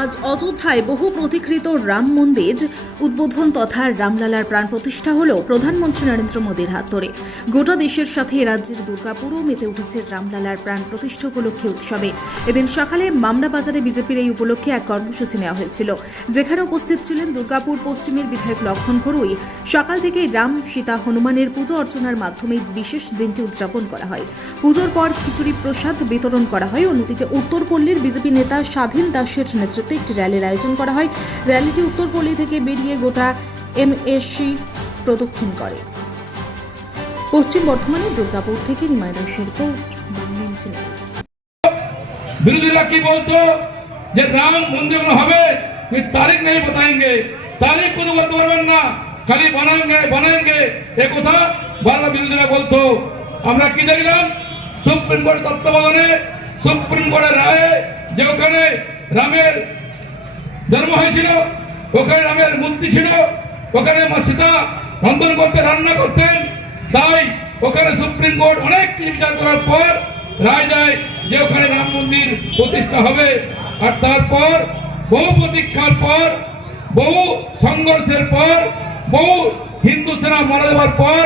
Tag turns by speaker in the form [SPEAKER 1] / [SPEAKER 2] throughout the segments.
[SPEAKER 1] আজ অযোধ্যায় বহু প্রতীকৃত রাম মন্দির উদ্বোধন তথা রামলালার প্রাণ প্রতিষ্ঠা হল প্রধানমন্ত্রী নরেন্দ্র মোদীর হাত ধরে। গোটা দেশের সাথে রাজ্যের দুর্গাপুরও মেতে উঠেছে রামলালার প্রাণ প্রতিষ্ঠা উপলক্ষে উৎসবে। এদিন সকালে মামলা বাজারে বিজেপির এই উপলক্ষে এক কর্মসূচি নেওয়া হয়েছিল। যেখানে উপস্থিত ছিলেন দুর্গাপুর পশ্চিমের বিধায়ক লক্ষণ ঘরুই সকাল থেকে রাম, সীতা, হনুমানের পুজো অর্চনার মাধ্যমে বিশেষ দিনটি উদযাপন করা হয়। পুজোর পর খিচুড়ি প্রসাদ বিতরণ করা হয়। অন্যদিকে উত্তরপল্লীর বিজেপি নেতা স্বাধীন দাসের নেতৃত্বে নেতৃত্বে একটি র্যালির আয়োজন করা হয়। র্যালিটি উত্তরপল্লী থেকে বেরিয়ে গোটা এম এসি প্রদক্ষিণ করে। পশ্চিম বর্ধমানের দুর্গাপুর থেকে নিমাই রিপোর্ট
[SPEAKER 2] বিরোধীরা কি বলতো? যে রাম মন্দির হবে তারিখ নেই বাতায়েঙ্গে তারিখ কোনো বলতে পারবেন না, খালি বানায়েঙ্গে বানায়েঙ্গে এ কথা বাংলা বিরোধীরা বলতো। আমরা কি দেখলাম? সুপ্রিম কোর্ট তত্ত্বাবধানে, সুপ্রিম কোর্টের রায়ে যে ওখানে রামের জন্ম হয়েছিল, ওখানে রামের মূর্তি ছিল, ওখানে মা সীতা রন্ধন করতে, রান্না করতেন। তাই ওখানে সুপ্রিম কোর্ট অনেক বিচার করার পর রায় দেয় যে ওখানে রাম মন্দির প্রতিষ্ঠা হবে। আর তারপর বহু প্রতীক্ষার পর, বহু সংঘর্ষের পর, বহু হিন্দু সেনা মারা যাওয়ার পর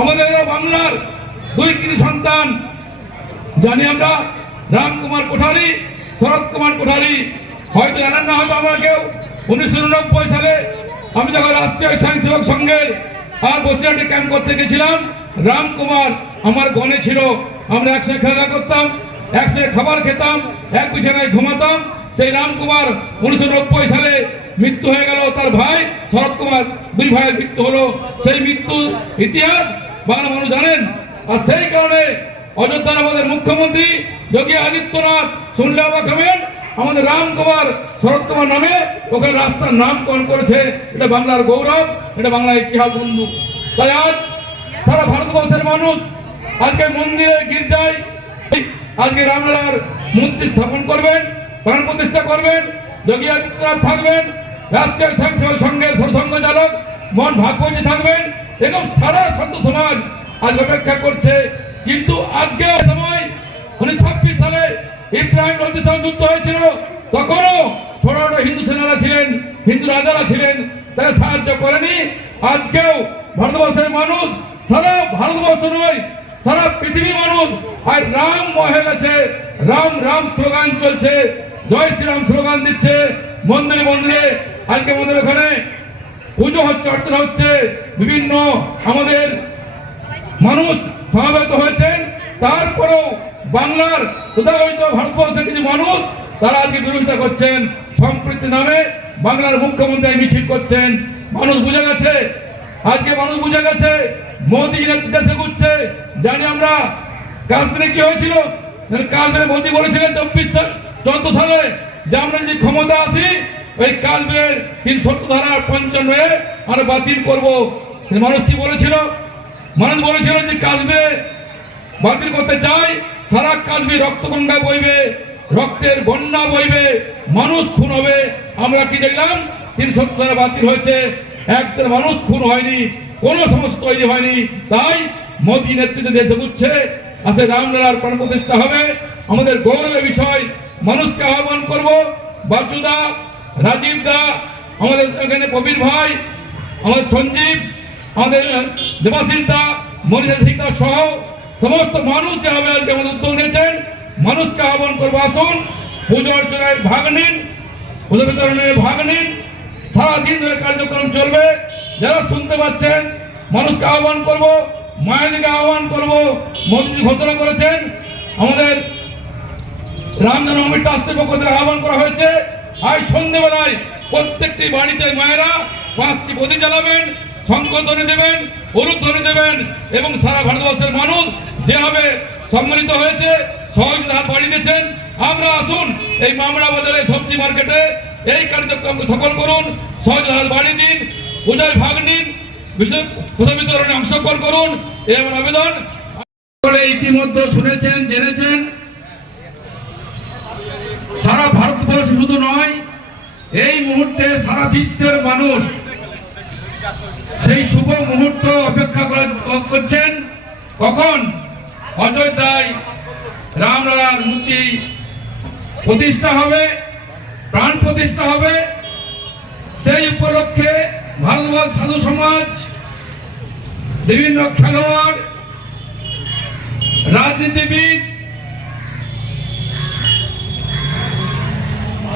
[SPEAKER 2] আমাদের বাংলার দুই কৃষি সন্তান, জানি আমরা, রামকুমার কোঠারি শরৎ কুমার কোঠারি, হয়তো জানেন না, হয়তো আমরা কেউ। উনিশশো উননব্বই সালে আমি যখন রাষ্ট্রীয় স্বয়ংসেবক সংঘের আর বসিরহাটে ক্যাম্প করতে গেছিলাম রামকুমার আমার গণে ছিল। আমরা একসাথে খেলা করতাম, একসাথে খাবার খেতাম, এক বিছানায় ঘুমাতাম। সেই রামকুমার উনিশশো নব্বই সালে মৃত্যু হয়ে গেল তার ভাই, শরৎ কুমার। দুই ভাইয়ের মৃত্যু হলো। সেই মৃত্যু ইতিহাস বাংলা মানুষ জানেন। আর সেই কারণে অযোধ্যার আমাদের মুখ্যমন্ত্রী যোগী আদিত্যনাথ শুনলে অবাক হবেন। আমাদের রাম কুমার শরৎ কুমার নামে ওখানে রাস্তার নামকরণ করেছে। এটা বাংলার গৌরব, এটা বাংলার ইতিহাস বন্ধু। তাই আজ সারা ভারতবর্ষের মানুষ আজকে মন্দিরে গির্জায় আজকে রামলালার মূর্তি স্থাপন করবেন, প্রাণ প্রতিষ্ঠা করবেন, যোগী আদিত্যনাথ থাকবেন রাষ্ট্রীয় স্বয়ংসেবক সংঘের সরসংঘ চালক মন ভাগবতী থাকবেন, এবং সারা সন্ত সমাজ আজ অপেক্ষা করছে কিন্তু আজকে সময় উনিশ ছাব্বিশ সালে ইব্রাহিম নদীর সঙ্গে যুদ্ধ হয়েছিল। তখনও ছোট ছোট হিন্দু সেনারা ছিলেন, হিন্দু রাজারা ছিলেন তারা সাহায্য করেনি। আজকেও ভারতবর্ষের মানুষ, সারা ভারতবর্ষ নয়, সারা পৃথিবীর মানুষ আর রাম হয়ে গেছে, রাম রাম স্লোগান চলছে, জয় শ্রীরাম স্লোগান দিচ্ছে, মন্দিরে মন্দিরে আজকে আমাদের ওখানে পুজো হচ্ছে, অর্চনা হচ্ছে, বিভিন্ন আমাদের মানুষ সমাবেত হয়েছেন। তারপরেও বাংলার তথাকথিত ভারতবর্ষের কিছু মানুষ, তারা আজকে বিরোধিতা করছেন। সম্প্রীতি নামে বাংলার মুখ্যমন্ত্রী মিছিল করছেন। মানুষ বুঝে গেছে। আজকে মানুষ বুঝে গেছে। মোদী নেতৃত্বে ঘুরছে। জানি আমরা কাশ্মীরে কি হয়েছিল। কাশ্মীরে মোদী বলেছিলেন চব্বিশ সাল, চোদ্দ সালে যে আমরা যদি ক্ষমতা আসি, ওই কাশ্মীরের তিন সত্তর ধারা পঞ্চান্ন আমরা বাতিল করব। মানুষ কি বলেছিল? মানুষ বলেছিল যে কাশ্মীরে বাতিল করতে চাই সারা কাশ্মীর রক্তগঙ্গা বইবে, রক্তের বন্যা বইবে, মানুষ খুন হবে। আমরা কি দেখলাম? তিন সত্তর বাতিল হয়েছে। একজন মানুষ খুন হয়নি, কোনো সমস্যা তৈরি হয়নি। তাই মোদী নেতৃত্বে দেশে বুঝছে আসে রামলালার প্রাণ প্রতিষ্ঠা হবে। আমাদের গৌরবের বিষয়, মানুষকে আহ্বান করব। বাচুদা রাজীব দা, আমাদের এখানে কবির ভাই, আমাদের সঞ্জীব আমাদের দেবাশিস দা মনীষা সিং সহ সমস্ত মানুষ যে হবে আজকে আমাদের উদ্যোগ নিয়েছেন মানুষকে আহ্বান করব, আসুন, পুজো অর্চনায় ভাগ নিন, পুজো বিতরণে ভাগ নিন। সারাদিন ধরে কার্যক্রম চলবে। যারা শুনতে পাচ্ছেন, মানুষকে আহ্বান করব মায়েদিকে আহ্বান করব মোদী ঘোষণা করেছেন। আমাদের রাম জন্মভূমি ট্রাস্টের পক্ষ থেকে আহ্বান করা হয়েছে। আজ সন্ধ্যেবেলায় প্রত্যেকটি বাড়িতে মায়েরা পাঁচটি প্রদীপ জ্বালাবেন। শঙ্করধ্বনি দেবেন হলুধ্বনি দেবেন এবং সারা ভারতবর্ষের মানুষ যেভাবে সম্মিলিত হয়েছে সহযোগিতা হাত বাড়িয়ে দিয়েছেন, আমরা আসুন এই মামলা বাজারে সবজি মার্কেটে এই কার্যক্রমকে সফল করুন সহযোগিতা হাত বাড়িয়ে দিন পূজায় ভাগ নিন বিতরণে অংশগ্রহণ করুন আমার আবেদন। ইতিমধ্যে শুনেছেন, জেনেছেন। সারা ভারতবর্ষ শুধু নয়, এই মুহূর্তে সারা বিশ্বের মানুষ সেই শুভ মুহূর্ত অপেক্ষা করছেন কখন? অযোধ্যায় রামলালার মূর্তি প্রতিষ্ঠা হবে, প্রাণ প্রতিষ্ঠা হবে। সেই উপলক্ষে ভারতবর্ষ সাধু সমাজ, বিভিন্ন খেলোয়াড়, রাজনীতিবিদ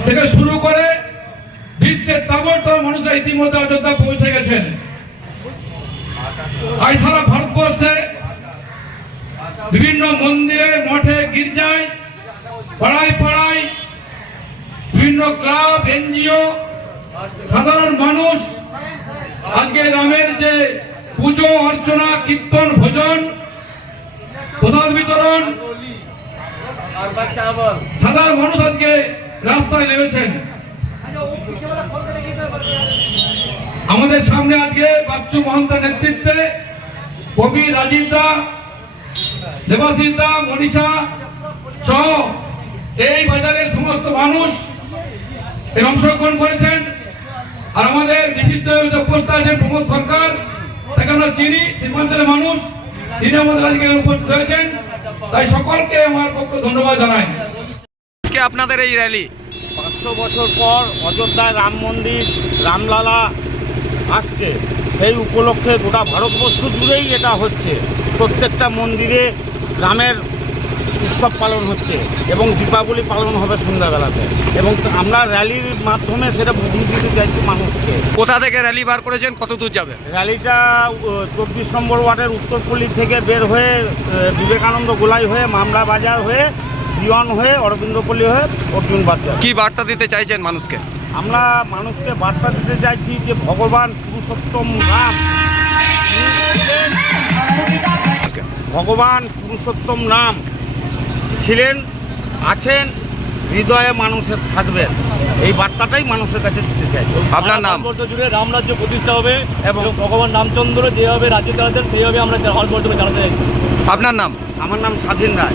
[SPEAKER 2] থেকে শুরু করে বিশ্বের তাবড়তর মানুষরা ইতিমধ্যে অযোধ্যা পৌঁছে গেছেন। আজ সারা ভারতবর্ষে বিভিন্ন মন্দিরে মঠে গির্জায়, পাড়ায় পাড়ায় বিভিন্ন ক্লাব, এনজিও, সাধারণ মানুষ, আজকে রামের যে পুজো, অর্চনা, কীর্তন, ভোজন, প্রসাদ বিতরণ, সাধারণ মানুষ আজকে রাস্তায় নেমেছেন। আমাদের সামনে আজকে বাচ্চু মহন্তের নেতৃত্বে কবি রাজীব দা দেবাশিস দা মনীষা সহ এই বাজারের সমস্ত মানুষ এর অংশগ্রহণ করেছেন। আর আমাদের বিশিষ্ট উপস্থিত আছেন প্রমোদ সরকার তাকে আমরা চিনি সীমান্তের মানুষ। তিনি আমাদের আজকে উপস্থিত হয়েছেন। তাই সকলকে আমার পক্ষ ধন্যবাদ জানাই।
[SPEAKER 3] আজকে আপনাদের এই র্যালি।
[SPEAKER 4] পাঁচশো বছর পর অযোধ্যায় রাম মন্দির রামলালা আসছে। সেই উপলক্ষে গোটা ভারতবর্ষ জুড়েই এটা হচ্ছে। প্রত্যেকটা মন্দিরে রামের উৎসব পালন হচ্ছে এবং দীপাবলি পালন হবে সন্ধ্যাবেলাতে। এবং আমরা র্যালির মাধ্যমে সেটা বুঝিয়ে দিতে চাইছি মানুষকে।
[SPEAKER 3] কোথা থেকে র্যালি বার করেছেন? কত দূর যাবে
[SPEAKER 4] র্যালিটা চব্বিশ নম্বর ওয়ার্ডের উত্তরপল্লী থেকে বের হয়ে বিবেকানন্দ গোলাই হয়ে মামলা বাজার হয়ে বিয়ন হয়ে অরবিন্দপল্লী হয়ে অর্জুন বাজার।
[SPEAKER 3] কি বার্তা দিতে চাইছেন মানুষকে?
[SPEAKER 4] আমরা মানুষকে বার্তা দিতে চাইছি যে ভগবান পুরুষোত্তম রাম। ভগবান পুরুষোত্তম রাম ছিলেন আছেন হৃদয়ে মানুষের থাকবেন। এই বার্তাটাই মানুষের কাছে দিতে চাই।
[SPEAKER 3] আপনার নাম?
[SPEAKER 5] ভারতবর্ষ জুড়ে রামরাজ্য প্রতিষ্ঠা হবে
[SPEAKER 4] এবং-
[SPEAKER 5] এবং ভগবান রামচন্দ্র যেভাবে রাজ্য চালাতেন সেইভাবে আমরা ভারতবর্ষকে চালাতে চাইছি।
[SPEAKER 3] আপনার নাম?
[SPEAKER 4] আমার নাম স্বাধীন রায়।